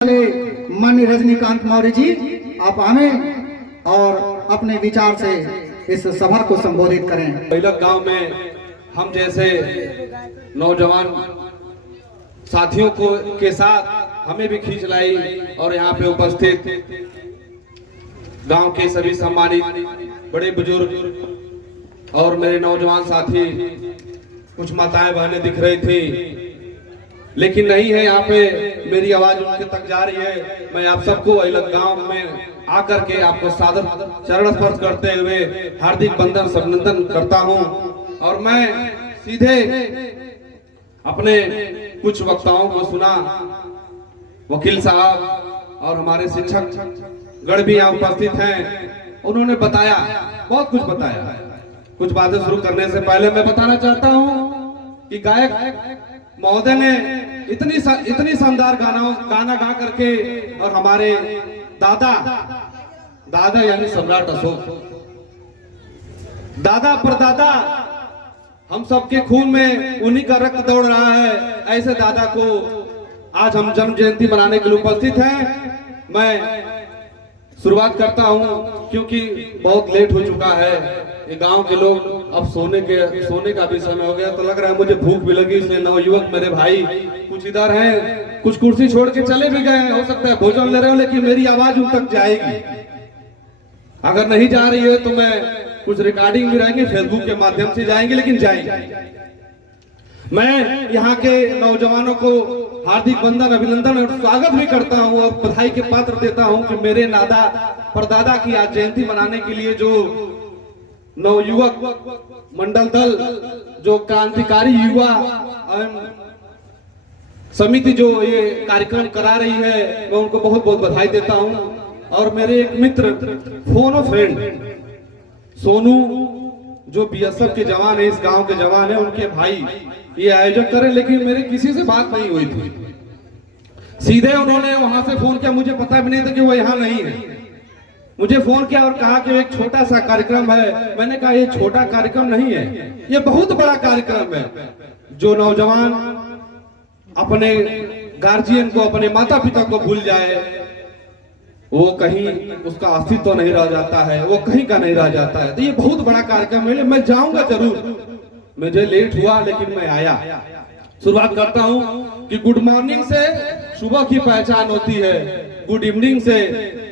माननीय रजनीकांत मौर्य जी, आप हमें और अपने विचार से इस सभा को संबोधित करें। बैलक गांव में हम जैसे नौजवान साथियों को के साथ हमें भी खींच लाई और यहाँ पे उपस्थित गांव के सभी सम्मानित बड़े बुजुर्ग और मेरे नौजवान साथी, कुछ माताएं बहनें दिख रही थी लेकिन नहीं है यहाँ पे, मेरी आवाज उनके तक जा रही है। मैं आप सबको बैलक गांव में आकर के आपको सादर चरण स्पर्श करते हुए हार्दिक वंदन अभिनंदन करता हूँ। और मैं सीधे अपने कुछ वक्ताओं को सुना, वकील साहब और हमारे शिक्षक गण भी यहाँ उपस्थित हैं, उन्होंने बताया, बहुत कुछ बताया। कुछ बातें शुरू करने से पहले मैं बताना चाहता हूँ कि गायक महोदय ने इतनी शानदार गाना गा करके, और हमारे दादा यानी सम्राट अशोक, दादा परदादा हम सबके खून में उन्हीं का रक्त दौड़ रहा है। ऐसे दादा को आज हम जन्म जयंती मनाने के लिए उपस्थित हैं। मैं शुरुआत करता हूं क्योंकि बहुत लेट हो चुका है। ये गांव के लोग अब सोने का भी समय हो गया, तो लग रहा है मुझे भूख भी लगी, इसलिए नवयुवक मेरे भाई कुछ इधर हैं, कुछ कुर्सी छोड़ के चले भी गए, हो सकता है भोजन ले रहे हो, लेकिन मेरी आवाज उन तक जाएगी। अगर नहीं जा रही है तो मैं कुछ रिकॉर्डिंग भी रहेंगे, फेसबुक के माध्यम से जाएंगे, लेकिन जाएंगे। मैं यहाँ के नौजवानों को हार्दिक वंदन अभिनंदन और स्वागत भी करता हूँ और बधाई के पात्र देता हूँ कि मेरे नादा परदादा की आज जयंती मनाने के लिए जो नवयुवक मंडल दल, जो क्रांतिकारी युवा समिति जो ये कार्यक्रम करा रही है, मैं उनको बहुत बहुत बधाई देता हूँ। और मेरे एक मित्र फोनो फ्रेंड सोनू, जो बीएसएफ के जवान है, इस गांव के जवान है, उनके भाई ये आयोजन करे, लेकिन मेरे किसी से बात नहीं हुई थी। सीधे उन्होंने वहां से फोन किया, मुझे पता भी नहीं था कि वो यहाँ नहीं है। मुझे फोन किया और कहा कि एक छोटा सा कार्यक्रम है। मैंने कहा ये छोटा कार्यक्रम नहीं है, ये बहुत बड़ा कार्यक्रम है। जो नौजवान अपने गार्जियन को, अपने माता पिता को भूल जाए, वो कहीं उसका अस्तित्व तो नहीं रह जाता है, वो कहीं का नहीं रह जाता है। तो ये बहुत बड़ा कार्यक्रम है, मैं जाऊंगा जरूर। मुझे लेट हुआ लेकिन मैं आया। शुरुआत करता हूं कि गुड मॉर्निंग से सुबह की पहचान होती है, गुड इवनिंग से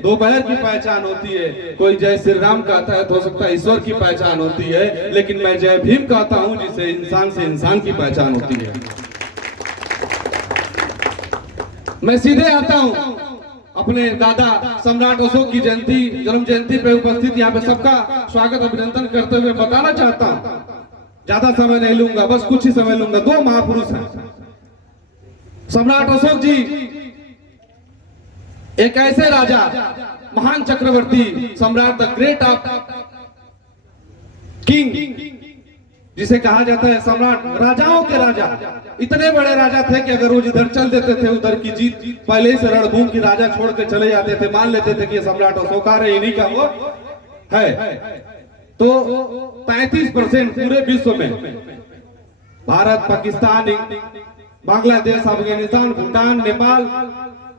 दोपहर की पहचान होती है, कोई जय श्री राम कहता है तो हो सकता है ईश्वर की पहचान होती है, लेकिन मैं जय भीम कहता हूं जिसे इंसान से इंसान की पहचान होती है। मैं सीधे आता हूं अपने दादा सम्राट अशोक की जयंती, जन्म जयंती पे उपस्थित यहाँ पे सबका स्वागत अभिनंदन करते हुए बताना चाहता हूं, ज्यादा समय नहीं लूंगा, बस कुछ ही समय लूंगा। दो महापुरुष हैं। सम्राट अशोक जी एक ऐसे राजा, महान चक्रवर्ती, सम्राट द ग्रेट ऑफ किंग, जिसे कहा जाता है सम्राट, राजाओं के राजा। इतने बड़े राजा थे कि अगर वो जिधर चल देते थे उधर की जीत पहले से रणभूमि की राजा छोड़ के चले जाते थे, मान लेते थे कि सम्राट अशोक आ रहे, इन्हीं का वो है। तो 35% पूरे विश्व में भारत, पाकिस्तान, बांग्लादेश, अफगानिस्तान, भूटान, नेपाल,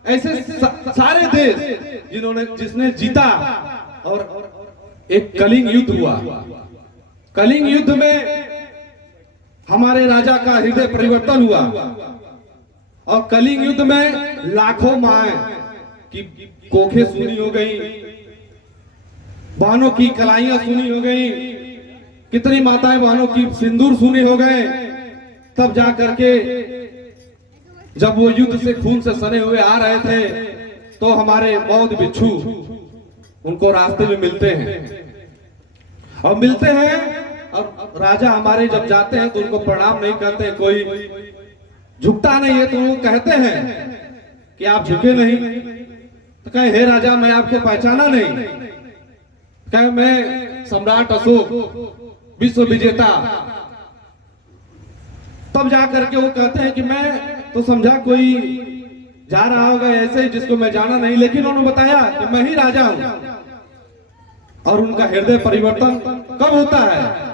ऐसे सारे देश जिसने जीता। और एक कलिंग युद्ध हुआ। कलिंग युद्ध में हमारे राजा का हृदय परिवर्तन हुआ और कलिंग युद्ध में लाखों माए की कोखें सूनी हो गई, बहनों की कलाइयां सूनी हो गई, कितनी माताएं बहनों की सिंदूर सूनी हो गए। तब जा करके जब वो युद्ध से खून से सने हुए आ रहे थे तो हमारे बौद्ध भिक्षु उनको रास्ते में मिलते हैं और और राजा हमारे जब जाते हैं तो उनको प्रणाम नहीं करते, कोई झुकता नहीं है, तो वो कहते हैं कि आप झुके नहीं। तो कहे हे राजा, मैं आपको पहचाना नहीं। कहे मैं सम्राट अशोक, विश्व विजेता। तब जा करके वो कहते हैं कि मैं तो समझा कोई जा रहा होगा ऐसे ही जिसको मैं जाना नहीं, लेकिन उन्होंने बताया कि मैं ही राजा हूं। और उनका हृदय परिवर्तन कब होता है?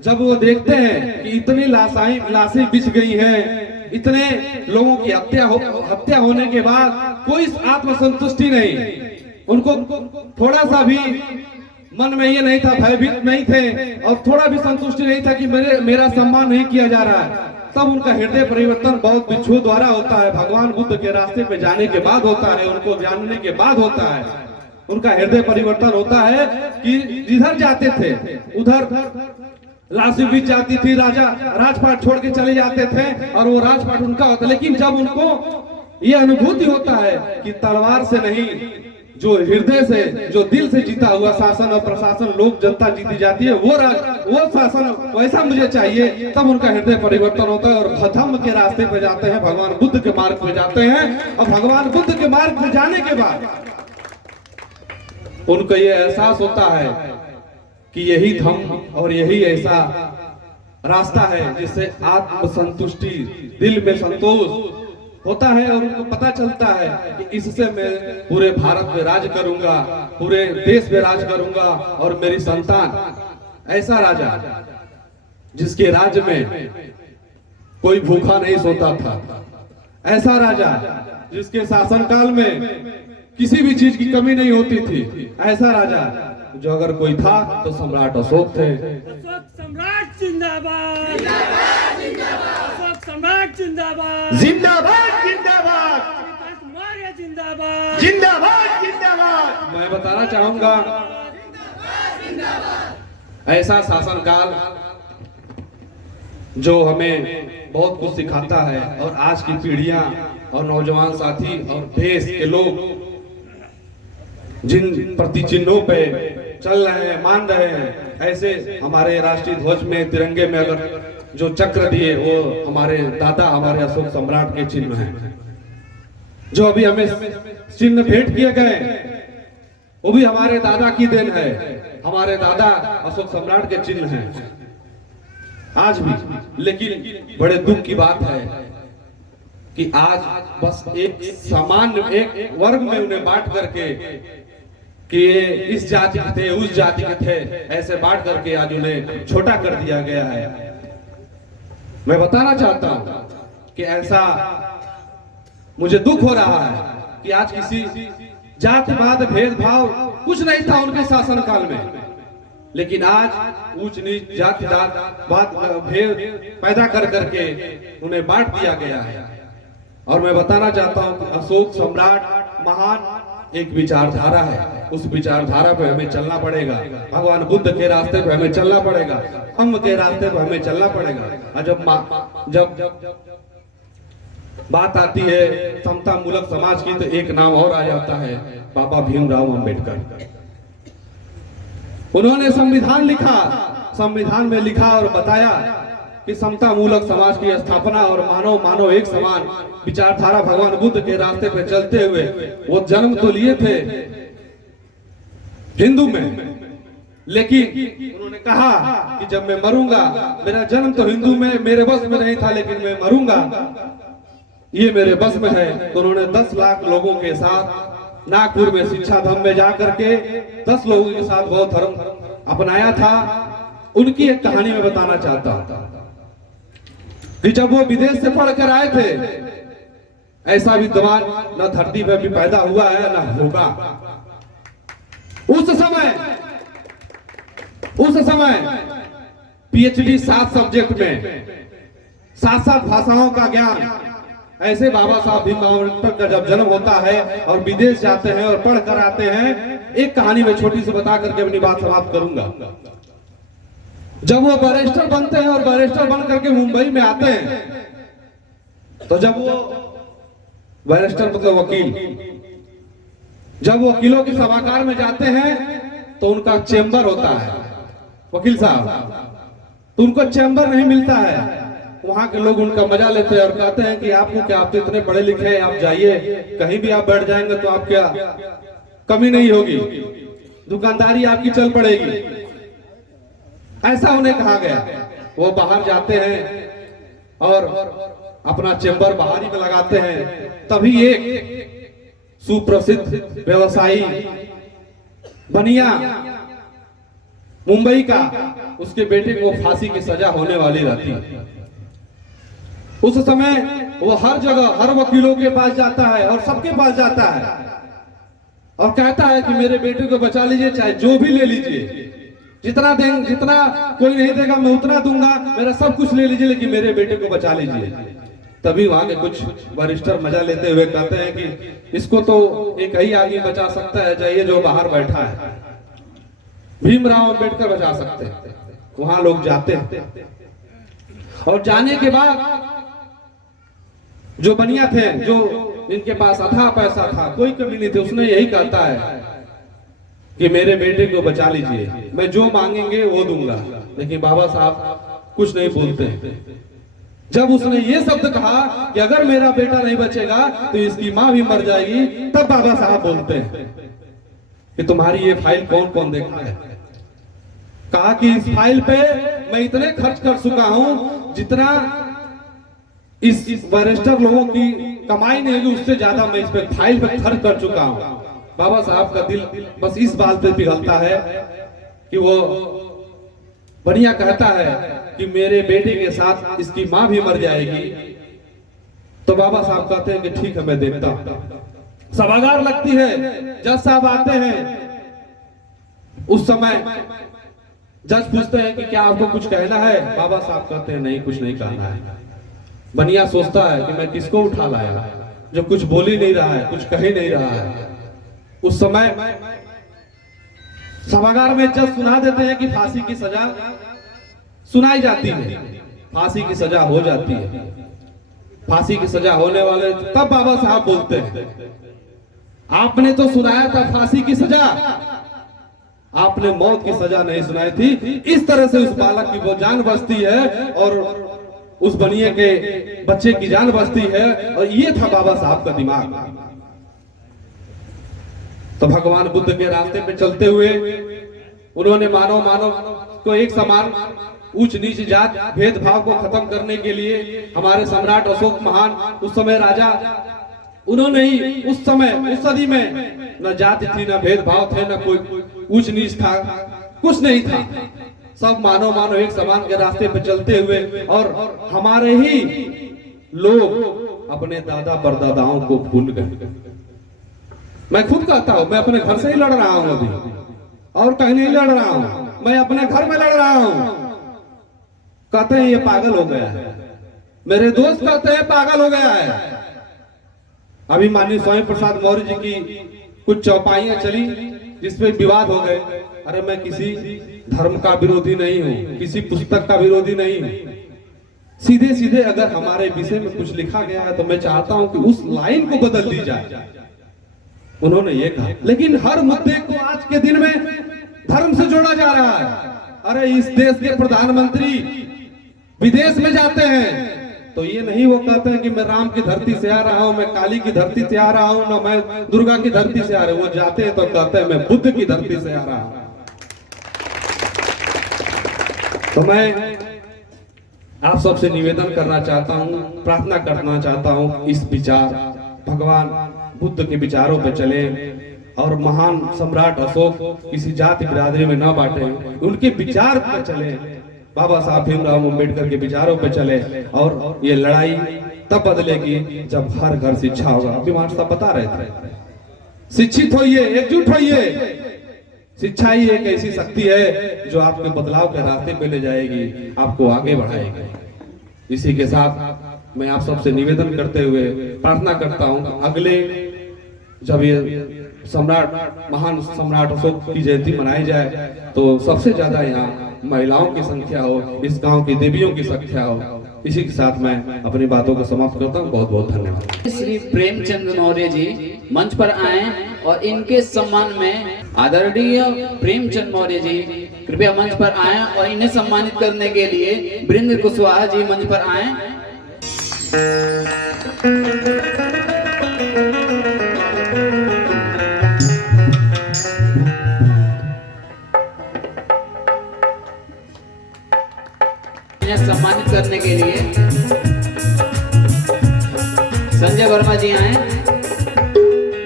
जब वो देखते हैं कि इतनी लाशें बिछ गई हैं, इतने लोगों की हत्या होने के बाद कोई आत्मसंतुष्टि नहीं, उनको थोड़ा सा भी मन में ये नहीं था, भयभीत नहीं थे और थोड़ा भी संतुष्टि नहीं था कि मेरा सम्मान नहीं किया जा रहा है। तब उनका हृदय परिवर्तन बहुत भिक्षुओं द्वारा होता है, भगवान बुद्ध के रास्ते पे जाने के बाद होता है, उनको जानने के बाद होता है। उनका हृदय परिवर्तन होता है कि जिधर जाते थे उधर लाशी बीच जाती थी, राजा राजपाट छोड़ के चले जाते थे और वो राजपाट उनका होता। लेकिन जब उनको ये अनुभूति होता है कि तलवार से नहीं, जो हृदय से, जो दिल से जीता हुआ शासन और प्रशासन, लोक जनता जीती जाती है, वो शासन वैसा मुझे चाहिए, तब उनका हृदय परिवर्तन होता है और धम्म के रास्ते पे जाते हैं, भगवान बुद्ध के मार्ग पे जाते हैं। और भगवान बुद्ध के मार्ग पे जाने के बाद उनको ये एहसास होता है कि यही धम्म और यही ऐसा रास्ता है जिससे आत्मसंतुष्टि, दिल में संतोष होता है और उनको पता चलता है कि इससे मैं पूरे भारत में राज करूंगा, पूरे देश में राज करूंगा और मेरी संतान ऐसा राजा जिसके राज्य में कोई भूखा नहीं सोता था, ऐसा राजा जिसके शासनकाल में किसी भी चीज की कमी नहीं होती थी, ऐसा राजा जो अगर कोई था तो सम्राट अशोक थे। अशोक सम्राट जिंदाबाद, अशोक सम्राट जिंदाबाद, जिंदाबाद जिंदाबाद, मौर्य जिंदाबाद, जिंदाबाद जिंदाबाद। मैं बताना चाहूंगा ऐसा शासनकाल जो हमें बहुत कुछ सिखाता है और आज की पीढ़ियां और नौजवान साथी और देश के लोग जिन प्रतिचिन्हों पे चल रहे हैं, मान रहे हैं, ऐसे हमारे राष्ट्रीय ध्वज में, तिरंगे में अगर जो चक्र दिए वो हमारे दादा, हमारे अशोक सम्राट के चिन्ह हैं। जो अभी हमें चिन्ह भेंट किए गए वो भी हमारे दादा की देन है, हमारे दादा अशोक सम्राट के चिन्ह हैं आज भी। लेकिन बड़े दुख की बात है कि आज बस एक सामान्य एक वर्ग में उन्हें बांट करके कि ये इस जाति के थे, उस जाति के थे, ऐसे बांट करके आज उन्हें छोटा कर दिया गया है। मैं बताना चाहता हूं कि ऐसा मुझे दुख हो रहा है कि आज किसी जातिवाद, भेदभाव कुछ नहीं था उनके शासनकाल में, लेकिन आज ऊंच नीच, जातिवाद, भेद पैदा कर करके उन्हें बांट दिया गया है। और मैं बताना चाहता हूं कि अशोक सम्राट महान एक विचारधारा है, उस विचारधारा पे हमें चलना पड़ेगा, भगवान बुद्ध के रास्ते पे हमें चलना पड़ेगा, धम्म के रास्ते पे हमें चलना पड़ेगा। और जब बात आती है समता मूलक समाज की तो एक नाम और आ जाता है, बाबा भीमराव अंबेडकर। उन्होंने संविधान लिखा, संविधान में लिखा और बताया कि समता मूलक समाज की स्थापना और मानव एक समान विचारधारा भगवान बुद्ध के रास्ते पे चलते हुए वो जन्म तो लिए थे हिंदू में, लेकिन उन्होंने कहा कि जब मैं मरूंगा, मेरा जन्म तो हिंदू में मेरे बस में नहीं था, लेकिन मैं मरूंगा ये मेरे बस में है। तो उन्होंने 10 लाख लोगों के साथ नागपुर में शिक्षा धाम में जाकर के 10 लोगों के साथ बौद्ध धर्म अपनाया था। उनकी एक कहानी में बताना चाहता हूं कि जब वो विदेश से पढ़कर आए थे, ऐसा विद्वान न धरती पर भी पैदा हुआ है न होगा। उस समय पीएचडी 7 सब्जेक्ट में 7 भाषाओं का ज्ञान, ऐसे बाबा साहब भीमराव अम्बेडकर का जब जन्म होता है और विदेश जाते हैं और पढ़ कर आते हैं। एक कहानी में छोटी सी बता करके अपनी बात समाप्त करूंगा। जब वो बैरिस्टर बनते हैं और बैरिस्टर बन करके मुंबई में आते हैं, तो जब वो बैरिस्टर मतलब वकील, जब वो वकीलों के सभागार में जाते हैं तो उनका चेंबर होता है, वकील साहब, तो उनको चेंबर नहीं मिलता है। वहां के लोग उनका मजा लेते हैं और कहते हैं कि आपको क्या, आप तो इतने पढ़े लिखे हैं, आप जाइए, कहीं भी आप बैठ जाएंगे तो आप क्या कमी नहीं होगी, दुकानदारी आपकी चल पड़ेगी, ऐसा उन्हें कहा गया। वो बाहर जाते हैं और अपना चेंबर बाहर ही में लगाते हैं। तभी एक सुप्रसिद्ध व्यवसायी बनिया मुंबई का, उसके बेटे को फांसी की सजा होने वाली रहती है। उस समय वो हर जगह हर वकीलों के पास जाता है और सबके पास जाता है और कहता है कि मेरे बेटे को बचा लीजिए, चाहे जो भी ले लीजिए, जितना कोई नहीं देगा मैं उतना दूंगा, मेरा सब कुछ ले लीजिए लेकिन मेरे बेटे को बचा लीजिए। तभी वहां के कुछ वरिष्ठर मजा लेते हुए कहते हैं कि इसको तो एक ही आदमी बचा सकता है, चाहिए जो बाहर बैठा है, भीमराव अंबेडकर बचा सकते हैं। वहां लोग जाते हैं और जाने के बाद जो बनिया थे, जो इनके पास अथाह पैसा था, कोई कमी नहीं थी, उसने यही कहता है कि मेरे बेटे को बचा लीजिए, मैं जो मांगेंगे वो दूंगा। लेकिन बाबा साहब कुछ नहीं बोलते। जब उसने ये शब्द कहा कि अगर मेरा बेटा नहीं बचेगा तो इसकी मां भी मर जाएगी, तब बाबा साहब बोलते हैं कि तुम्हारी ये फाइल कौन कौन देखा है। कहा कि इस फाइल पे मैं इतने खर्च कर चुका हूं जितना इस वरिष्ठर लोगों की कमाई नहीं होगी, उससे ज्यादा मैं इस पे फाइल पे खर्च कर चुका हूं। बाबा साहब का दिल बस इस बात पे पिघलता है कि वो बढ़िया कहता है कि मेरे बेटे के साथ इसकी मां भी मर जाएगी। तो बाबा साहब कहते हैं कि ठीक है मैं देखता हूं। सभागार लगती है, जज साहब आते हैं। उस समय जज पूछते हैं कि क्या आपको कुछ कहना है? बाबा साहब कहते हैं नहीं, कुछ नहीं कहना है। बनिया सोचता है कि मैं किसको उठा लाया जो कुछ बोल ही नहीं रहा है, कुछ कह ही नहीं रहा है। उस समय सभागार में जज सुना देते हैं कि फांसी की सजा सुनाई जाती है, फांसी की सजा हो जाती है। फांसी की सजा होने वाले तब बाबा साहब बोलते हैं, आपने तो सुनाया था फांसी की सजा, आपने मौत की सजा नहीं सुनाई थी। इस तरह से उस बालक की वो जान बचती है और उस बनिए के बच्चे की जान बचती है। और ये था बाबा साहब का दिमाग। तो भगवान बुद्ध के रास्ते पे चलते हुए उन्होंने मानव को एक समान, उच्च नीच जात भेदभाव को खत्म करने के लिए हमारे सम्राट अशोक महान, उस समय राजा, उन्होंने ही उस समय उस सदी में न जाति थी, न भेदभाव थे, न कोई उच्च नीच था, कुछ नहीं था। सब मानव एक समान के रास्ते पे चलते हुए और हमारे ही लोग अपने दादा परदादाओं को भूल गए। मैं खुद कहता हूं, मैं अपने घर से ही लड़ रहा हूं अभी, और कहीं नहीं लड़ रहा हूं, मैं अपने घर में लड़ रहा हूं। कहते हैं ये पागल हो गया है, मेरे दोस्त कहते हैं पागल हो गया है। अभी माननीय स्वामी प्रसाद मौर्य जी की कुछ चौपाइयां चली जिसपे विवाद हो गए। अरे मैं किसी धर्म का विरोधी नहीं हूं, किसी पुस्तक का विरोधी नहीं हूं। सीधे सीधे अगर हमारे विषय में कुछ लिखा गया है तो मैं चाहता हूं कि उस लाइन को बदल दी जाए। उन्होंने ये कहा, लेकिन हर मुद्दे को आज के दिन में धर्म से जोड़ा जा रहा है। अरे इस देश के प्रधानमंत्री विदेश में जाते हैं तो ये नहीं वो कहते हैं कि मैं राम की धरती से आ रहा हूं, मैं काली की धरती से आ रहा हूं, ना मैं दुर्गा की धरती से आ रहा हूं। वो जाते हैं तो कहते हैं मैं बुद्ध की धरती से आ रहा हूं। तो मैं आप सबसे निवेदन करना चाहता हूं, प्रार्थना करना चाहता हूं, इस विचार भगवान बुद्ध के विचारों पर चले और महान सम्राट अशोक किसी जाति बिरादरी में न बांटे, उनके विचार पर चले, बाबा साहब भीमराव अम्बेडकर के विचारों पर चले। और ये लड़ाई तब बदलेगी जब हर घर शिक्षा होगा। अभिमान साहब बता रहे थे, शिक्षित होइए, एकजुट होइए। शिक्षा ही एक ऐसी शक्ति है जो आपके बदलाव के रास्ते पे ले जाएगी, आपको आगे बढ़ाएगी। इसी के साथ मैं आप सबसे निवेदन करते हुए प्रार्थना करता हूं, अगले जब ये सम्राट महान सम्राट अशोक की जयंती मनाई जाए तो सबसे ज्यादा यहाँ महिलाओं की संख्या हो, इस गांव की देवियों की संख्या हो। इसी के साथ मैं अपनी बातों को समाप्त करता हूँ। बहुत बहुत धन्यवाद। श्री प्रेमचंद मौर्य जी मंच पर आए और इनके सम्मान में आदरणीय प्रेमचंद मौर्य जी कृपया मंच पर आए और इन्हें सम्मानित करने के लिए वृंद कुशवाहा जी मंच पर आए। सम्मानित करने के लिए संजय वर्मा जी आए,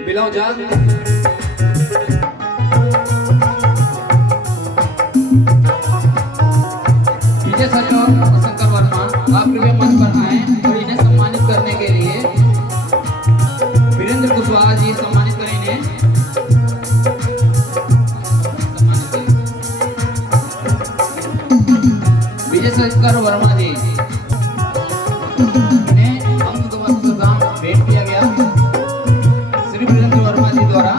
बिलों जा शंकर वर्मा, आप कृपया मंच पर आए और इन्हें सम्मानित करने के लिए शंकर वर्मा जी ने अंग वस्त्र दान भेंट किया गया श्री वीरेंद्र वर्मा जी द्वारा।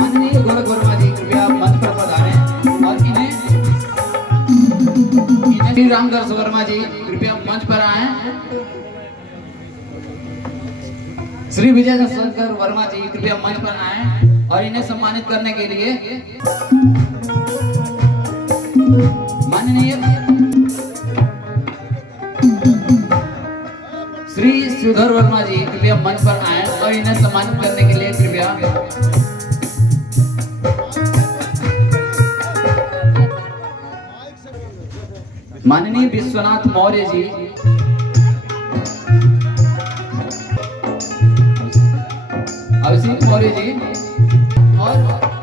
माननीय गोलक वर्मा जी कृपया मंच पर पधारें और इन्हें श्री रामदास वर्मा जी कृपया मंच पर आए। श्री विजय शंकर वर्मा जी कृपया मंच पर आए और इन्हें सम्मानित करने के लिए माननीय श्री सुधर वर्मा जी कृपया मंच पर आए और इन्हें सम्मानित करने के लिए कृपया माननीय विश्वनाथ मौर्य जी अभिषेक मौर्य जी और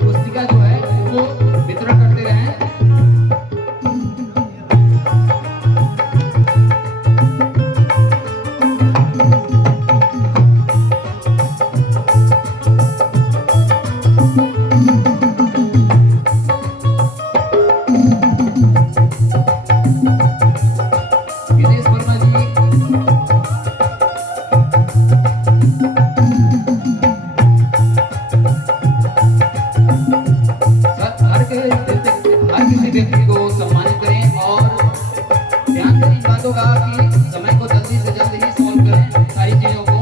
पुस्तिका जो है वो वितरण करते रहे। विदेश वर्मा जी हर किसी व्यक्ति को सम्मानित करें और ध्यान दें इन बातों का कि समय को जल्दी से जल्दी ही सॉल्व करें सारी चीजों को।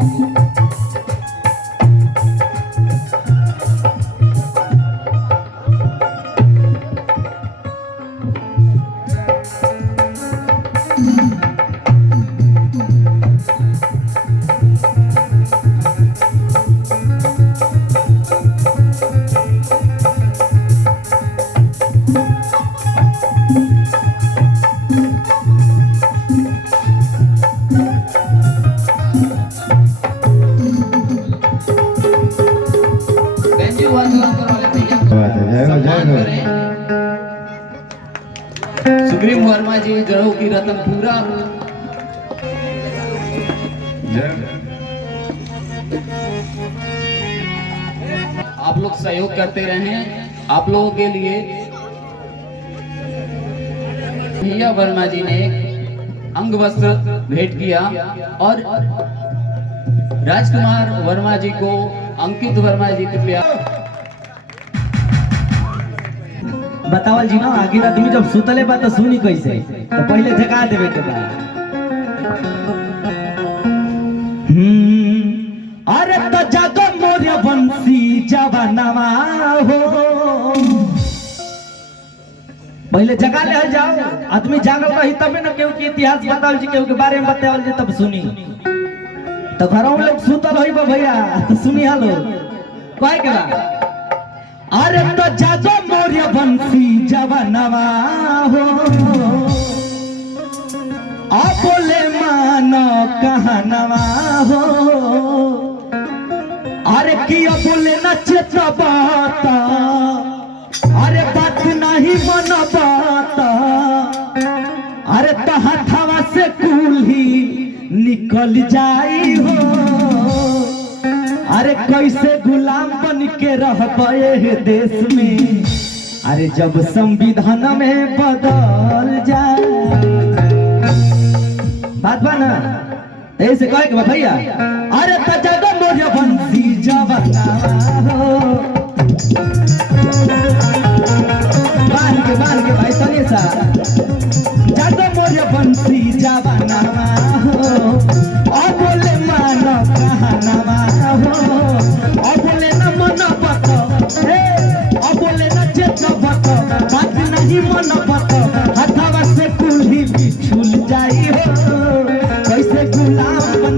बेंजू वादन वाले भैया सम्मान करें। सुग्रीव वर्मा जी जड़ों की रतनपुरा आप लोग सहयोग करते रहें। आप लोगों के लिए भैया वर्मा जी ने अंग वस्त्र भेंट किया और राजकुमार वर्मा जी को अंकित वर्मा जी कृपया बतावल जी ना आगे रात में जब सुतले बा तो सुनी कैसे तो पहले जगा देवे के बा। अरे तो जागो मोरे बंसी जवानवा हो पहले जगा ले जाओ। आदमी जागल रही तबे ना केहू के इतिहास बतावल जी केहू के बारे में बतावल जी तब सुनी। तो घरों में लोग सुतल होई बा भैया तो सुनी हालो कहे के बा। अरे तो जागो मोरे बंसी जवानवा हो आ बोले मानो कहनवा हो। अरे किया बोले नचे तो बात अरे बात नहीं मन बात अरे तो हथवा से कुल्ही निकल जाई हो। अरे कैसे गुलाम बन के रहबे देश में अरे जब संविधान में बदल जाए बात बा ना ऐसे कहे के भैया। अरे तो जागो मोरे बंसी जवानवा हो बांध के भाई तनी सा जागो मोरे बंसी जवानवा हो ओ बोले मानो कहनवा हो ओ बोले न मन बत हे ओ बोले न चेत बत बात नहीं मन बत हथवा से कुल्ही छूल जाई हो। कैसे गुलाम बन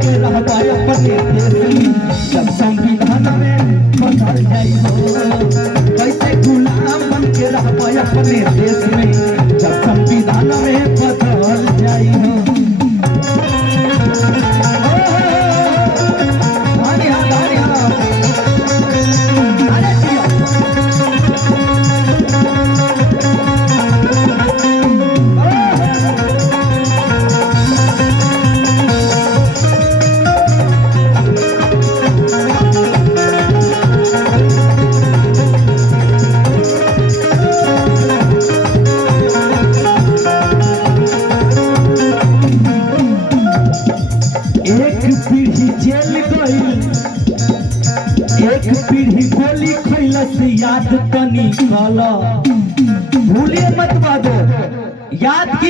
के रहबे अपने देश में जब संविधान में बदल जाई हो। कैसे गुलाम बन के रहबे अपने देश में जब संविधान में बदल जाई हो।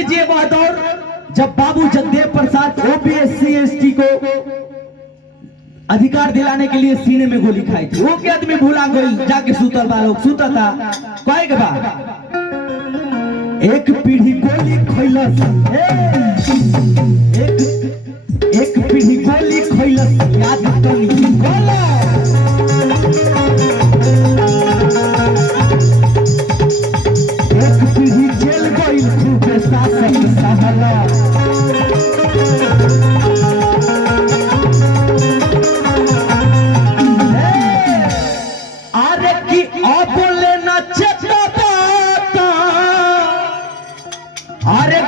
लीजिए वह दौर जब बाबू जगदेव प्रसाद ओबीसी एसटी को अधिकार दिलाने के लिए सीने में गोली खाई थी। वो के आदमी भूला गई जाके सुतल बा लोग सुता था कहे के बा एक पीढ़ी गोली खैलस एक पीढ़ी गोली खैलस याद तनी बोला एक पीढ़ी जेल गई खूब शासक सहला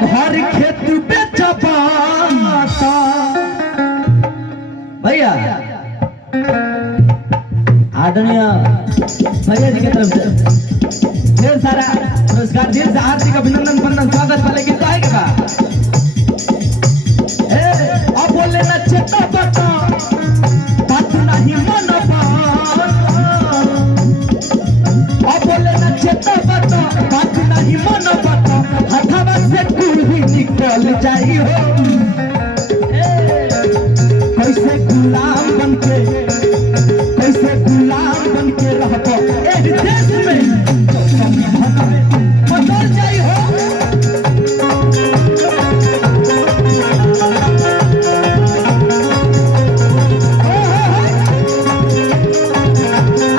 घर खेत बेचबाता भैया आदरणीय भैया जी की तरफ से ढेर सारा पुरस्कार ढेर से हार्दिक अभिनंदन वंदन स्वागत वाले गीत आएगा अब बोले ना चेता बता बात नहीं मनबा अब बोले ना चेता बता बात नहीं मनबा हथवा से कुल्ही निकल जाई हो कैसे गुलाम बनके रहबो एह देश में संविधान में बदल जाई हो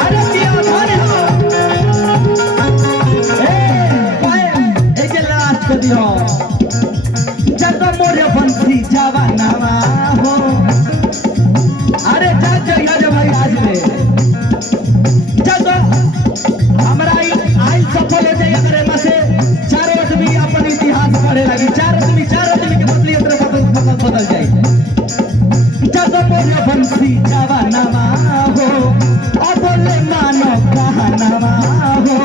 अरे दिया भरे हो ए जे लास्ट कर दियो जग मोरे बंसी जवानावा हो अरे जा भाई आज ले जग हमरा आई सफल हो जाए अगर एमा से चारों आदमी अपन इतिहास पढ़े लगी चार आदमी के बदली इतना बदल जाए जग मोरे बंसी जवानावा हो अब बोले मानो कहानावा हो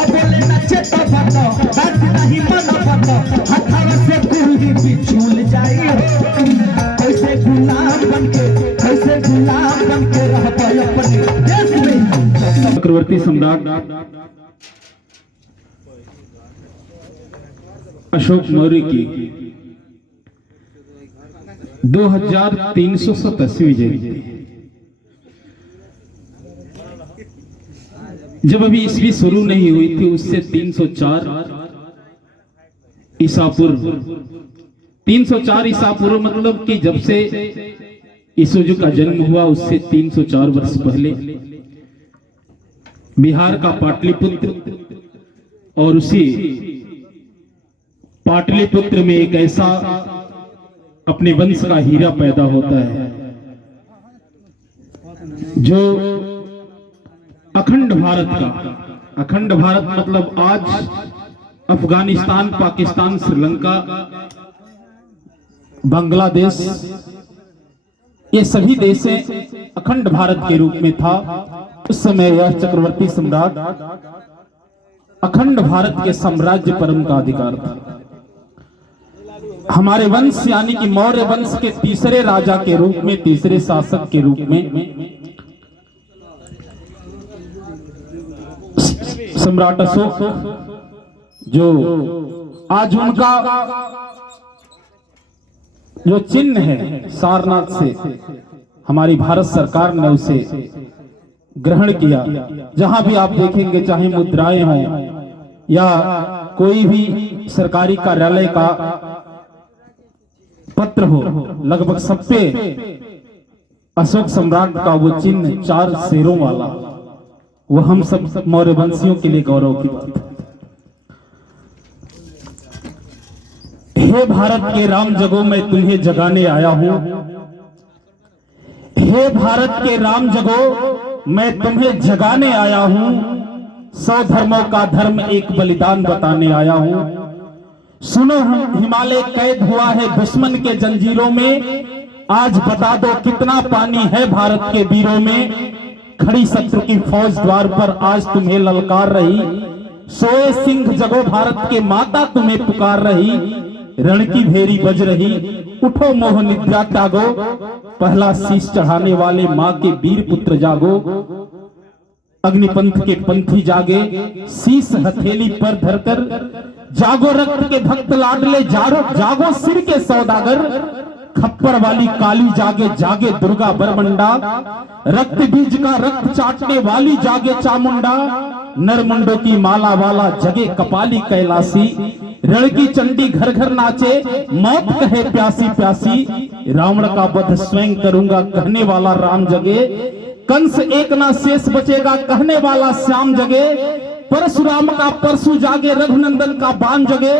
अब बोले नचे तो बतो बात नहीं मन बतो हथवा से कुल्ही बिछुल जाई हो कैसे गुलाम बनके रहबो अपने देश में चक्रवर्ती सम्राट अशोक मौर्य की 2387वीं जयंती जब अभी ईस्वी शुरू नहीं हुई थी उससे 304 ईसा पूर्व 304 ईसा पूर्व मतलब कि जब से यीशु का जन्म हुआ उससे 304 वर्ष पहले बिहार का पाटलिपुत्र और उसी पाटलिपुत्र में एक ऐसा अपने वंश का हीरा पैदा होता है जो अखंड भारत मतलब आज अफगानिस्तान, पाकिस्तान, श्रीलंका, बांग्लादेश ये सभी देशें अखंड भारत के रूप में था। उस समय यह चक्रवर्ती सम्राट अखंड भारत के साम्राज्य परम का अधिकार था। हमारे वंश यानी कि मौर्य वंश के तीसरे राजा के रूप में, तीसरे शासक के रूप में सम्राट अशोक, जो आज उनका जो चिन्ह है सारनाथ से हमारी भारत सरकार ने उसे ग्रहण किया। जहां भी आप देखेंगे चाहे मुद्राएं हों या कोई भी सरकारी कार्यालय का पत्र हो, लगभग सब पे अशोक सम्राट का वो चिन्ह 4 शेरों वाला, वो हम सब मौर्य वंशियों के लिए गौरव की बात है। हे भारत के राम जगो मैं तुम्हें जगाने आया हूं, हे भारत के राम जगो मैं तुम्हें जगाने आया हूं, 100 धर्मों का धर्म एक बलिदान बताने आया हूं। सुनो हिमालय कैद हुआ है दुश्मन के जंजीरों में, आज बता दो कितना पानी है भारत के वीरों में। खड़ी शत्रु की फौज द्वार पर आज तुम्हें ललकार रही, सोए सिंह जगो भारत के माता तुम्हें पुकार रही। रण की भेरी बज रही, उठो मोह निद्रा त्यागो, पहला शीश चढ़ाने वाले माँ के वीर पुत्र जागो। अग्निपंथ के पंथी जागे, शीश हथेली पर धरकर, जागो रक्त के भक्त लाडले, जागो सिर के सौदागर, खप्पर वाली काली जागे, जागे दुर्गा बरमंडा, रक्त बीज का रक्त चाटने वाली जागे चामुंडा, नरमुंडों की माला वाला जगे कपाली कैलासी, रणकी चंडी घर घर नाचे, मौत कहे प्यासी प्यासी, रावण का वध स्वयं करूंगा कहने वाला राम जगे, कंस एक ना शेष बचेगा कहने वाला श्याम जगे, परशुराम का परशु जागे, रघुनंदन का बाण जगे,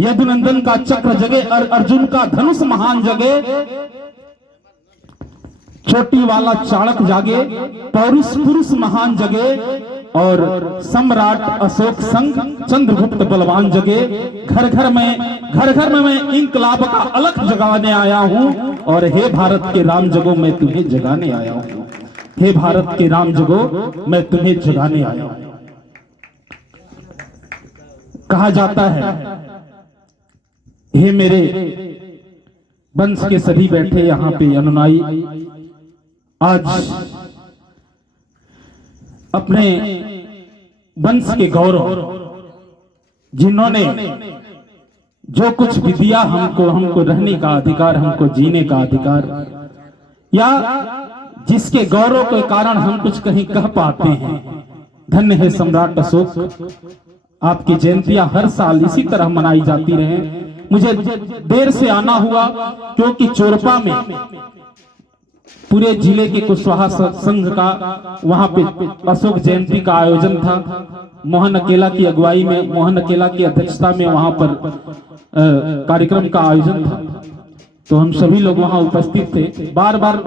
यदुनंदन का चक्र जगे, अर्जुन का धनुष महान जगे, चोटी वाला चाणक जागे, पौरुष पुरुष महान जगे, और सम्राट अशोक संग चंद्रगुप्त बलवान जगे। घर घर में मैं इंकलाब का अलख जगाने आया हूं, और हे भारत के राम जगो मैं तुम्हें जगाने आया हूं, हे भारत के राम जगो मैं तुम्हें जगाने आया हूं। कहा जाता है, हे मेरे वंश के सभी बैठे यहां पे अनुनाई, आज अपने वंश के गौरव, जिन्होंने जो कुछ भी दिया हमको रहने का अधिकार, हमको जीने का अधिकार, या जिसके गौरव के कारण हम कुछ कहीं कह पाते हैं, धन्य है सम्राट अशोक। आपकी जयंतियां हर साल इसी तरह मनाई जाती रहे। मुझे देर से आना हुआ क्योंकि चोरपा में पूरे जिले के कुशवाहा संघ का वहां पे अशोक जयंती का आयोजन था। मोहन अकेला की अगुवाई में, मोहन अकेला की अध्यक्षता में वहां पर कार्यक्रम का आयोजन था, तो हम सभी लोग वहां उपस्थित थे। बार बार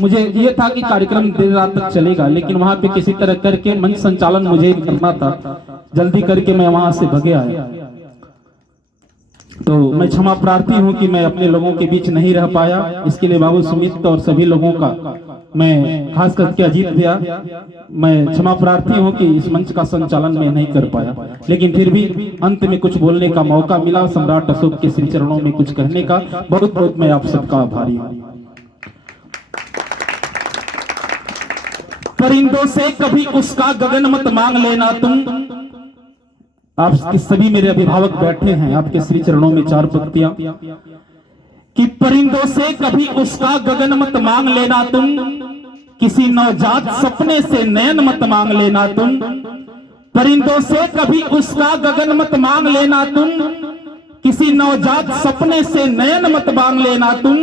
मुझे ये था कि कार्यक्रम देर रात तक चलेगा, लेकिन वहां पे किसी तरह करके मंच संचालन मुझे करना था, जल्दी करके मैं वहां से भगे आया। तो मैं क्षमा प्रार्थी हूं कि मैं अपने लोगों के बीच नहीं रह पाया। इसके लिए बाबू सुमित और सभी लोगों का मैं खास करके अजीत भैया, मैं क्षमा प्रार्थी हूं कि इस मंच का संचालन मैं नहीं कर पाया, लेकिन फिर भी अंत में कुछ बोलने का मौका मिला, सम्राट अशोक के श्री चरणों में कुछ कहने का। बहुत बहुत मैं आप सबका आभारी हूं। परिंदों से कभी उसका गगन मत मांग लेना तुम। आप सभी मेरे अभिभावक बैठे हैं, आपके श्री चरणों में 4 पंक्तियां कि परिंदों से कभी उसका गगन मत मांग लेना तुम, किसी नवजात सपने से नयन मत मांग लेना तुम। परिंदों से कभी उसका गगन मत मांग लेना तुम, किसी नवजात सपने से नयन मत मांग लेना तुम।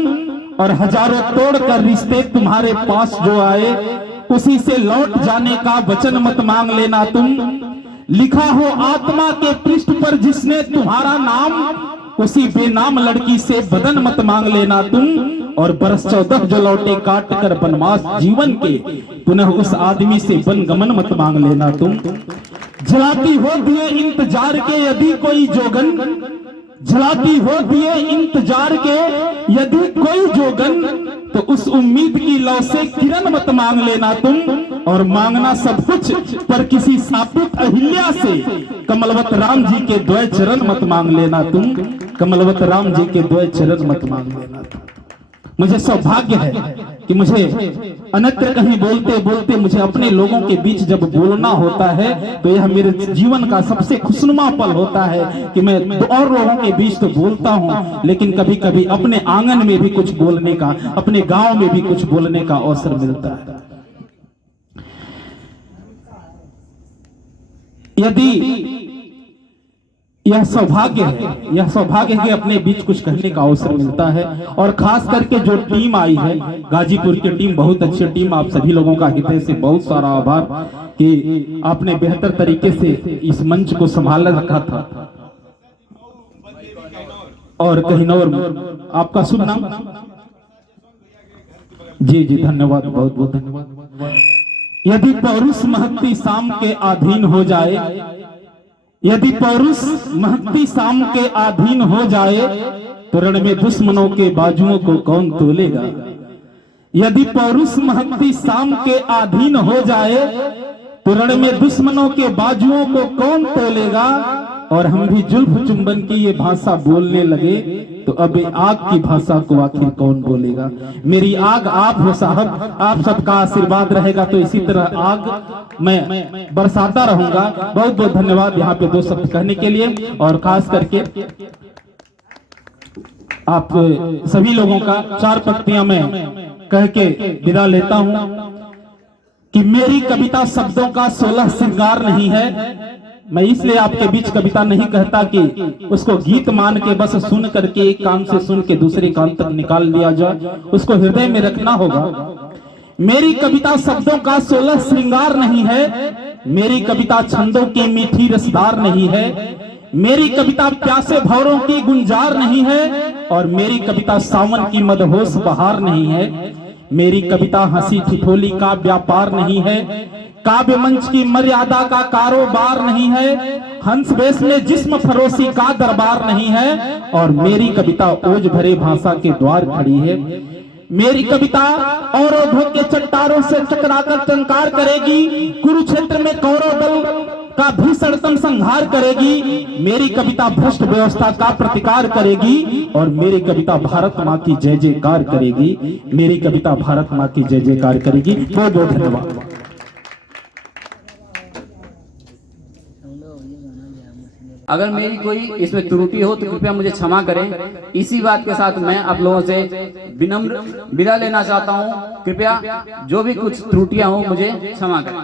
और हजारों तोड़कर रिश्ते तुम्हारे पास जो आए, उसी से लौट जाने का वचन मत मांग लेना तुम। लिखा हो आत्मा के पृष्ठ पर जिसने तुम्हारा नाम, उसी बेनाम लड़की से बदन मत मांग लेना तुम। और बरस 14 जो लौटे काट कर बनवास जीवन के, पुनः उस आदमी से बनगमन मत मांग लेना तुम। जलाती हो दिए इंतजार के यदि कोई जोगन, जलाती हो दिए इंतजार के यदि कोई जोगन, तो उस उम्मीद की लौ से किरण मत मांग लेना तुम। और मांगना सब कुछ पर किसी सापित अहिल्या से कमलवत राम जी के द्वय चरण मत मांग लेना तुम। कमलवत राम जी के द्वय चरण मत मांग लेना तुम। मुझे सौभाग्य है कि मुझे अन्यत्र कहीं बोलते बोलते मुझे अपने लोगों के बीच जब बोलना होता है, तो यह मेरे जीवन का सबसे खुशनुमा पल होता है कि मैं और लोगों के बीच तो बोलता हूं, लेकिन कभी कभी अपने आंगन में भी कुछ बोलने का, अपने गांव में भी कुछ बोलने का अवसर मिलता है। यदि यह सौभाग्य है कि अपने बीच कुछ कहने का अवसर मिलता है। और खास करके जो टीम आई है, गाजीपुर की टीम, बहुत अच्छी टीम, आप सभी लोगों का हृदय से बहुत सारा आभार कि आपने बेहतर तरीके से इस मंच को संभाल रखा था। और कहिनौर आपका शुभ नाम? जी धन्यवाद, बहुत बहुत धन्यवाद। यदि पौरुष महत्ती शाम के अधीन हो जाए, यदि पौरुष महत्ती शाम के अधीन हो जाए, तो रण में दुश्मनों के बाजुओं को कौन तोलेगा। यदि पौरुष महत्ती शाम के अधीन हो जाए, तो रण में दुश्मनों के बाजुओं को कौन तोलेगा। और हम भी जुल्फ चुंबन की ये भाषा बोलने लगे तो अब आग की भाषा को आखिर कौन बोलेगा। मेरी आग आप हो साहब, आप सबका आशीर्वाद रहेगा तो इसी तरह आग मैं बरसाता रहूंगा। बहुत बहुत धन्यवाद यहाँ पे दो शब्द कहने के लिए, और खास करके आप सभी लोगों का चार पंक्तियां मैं कह के विदा लेता हूं कि मेरी कविता शब्दों का 16 श्रृंगार नहीं है। मैं इसलिए आपके बीच कविता नहीं कहता कि उसको गीत मान के बस सुन करके एक कान से सुन के दूसरे कान तक निकाल दिया जाए, उसको हृदय में रखना होगा। मेरी कविता शब्दों का 16 श्रृंगार नहीं है, मेरी कविता छंदों की मीठी रसदार नहीं है, मेरी कविता प्यासे भौरों की गुंजार नहीं है, और मेरी कविता सावन की मदहोश बहार नहीं है। मेरी कविता हंसी ठिठोली का व्यापार नहीं है, काव्य मंच की मर्यादा का कारोबार नहीं है, हंस वेश में जिस्म फरोशी का दरबार नहीं है, और मेरी कविता ओज भरे भाषा के द्वार खड़ी है। मेरी कविता औरों के चट्टारों से टकराकर टंकार करेगी, कुरुक्षेत्र में कौरव दल का भीषणतम संहार करेगी। मेरी कविता भ्रष्ट व्यवस्था का प्रतिकार करेगी, और मेरी कविता भारत माँ की जय जयकार करेगी। मेरी कविता भारत माँ की जय जयकार करेगी। बहुत बहुत धन्यवाद। अगर मेरी कोई इसमें त्रुटि हो तो कृपया मुझे क्षमा करें। इसी बात के साथ मैं आप लोगों से विनम्र विदा लेना चाहता हूं। कृपया जो भी कुछ त्रुटियां हो मुझे क्षमा करें।